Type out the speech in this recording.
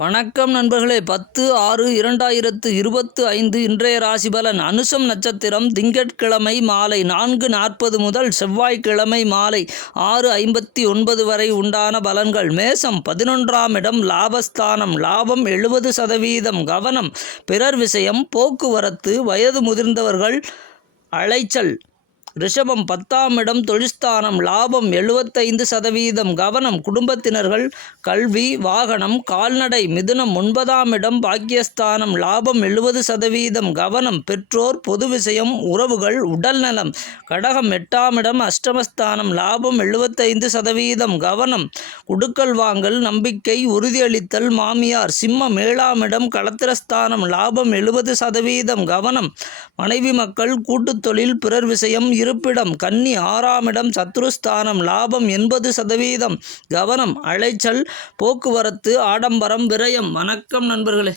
வணக்கம் நண்பர்களே. 10/6/2025 இன்றைய ராசிபலன். அனுசம் நட்சத்திரம் திங்கட்கிழமை மாலை 4:40 முதல் செவ்வாய்க்கிழமை மாலை 6:59 வரை உண்டான பலன்கள். மேசம் 11ஆம் இடம், லாபஸ்தானம். லாபம் 70%. கவனம் பிறர் விஷயம், போக்குவரத்து, வயது முதிர்ந்தவர்கள் அலைச்சல். ரிஷபம் 10ஆம் இடம், தொழில்ஸ்தானம். லாபம் 75%. கவனம் குடும்பத்தினர்கள், கல்வி, வாகனம், கால்நடை. மிதுனம் 9ஆம் இடம், பாக்கியஸ்தானம். லாபம் 70%. கவனம் பெற்றோர், பொது விஷயம், உறவுகள், உடல்நலம். கடகம் 8ஆம் இடம், அஷ்டமஸ்தானம். லாபம் 75%. கவனம் குடுக்கல் வாங்கல், நம்பிக்கை, உறுதியளித்தல், மாமியார். சிம்மம் 7ஆம் இடம், களத்திரஸ்தானம். லாபம் 70%. கவனம் மனைவி, மக்கள், கூட்டுத் தொழில், பிறர் விஷயம். இருப்பிடம் கன்னி 6ஆம் இடம், சத்ருஸ்தானம். லாபம் 80%. கவனம் அலைச்சல், போக்குவரத்து, ஆடம்பரம், விரயம். வணக்கம் நண்பர்களே.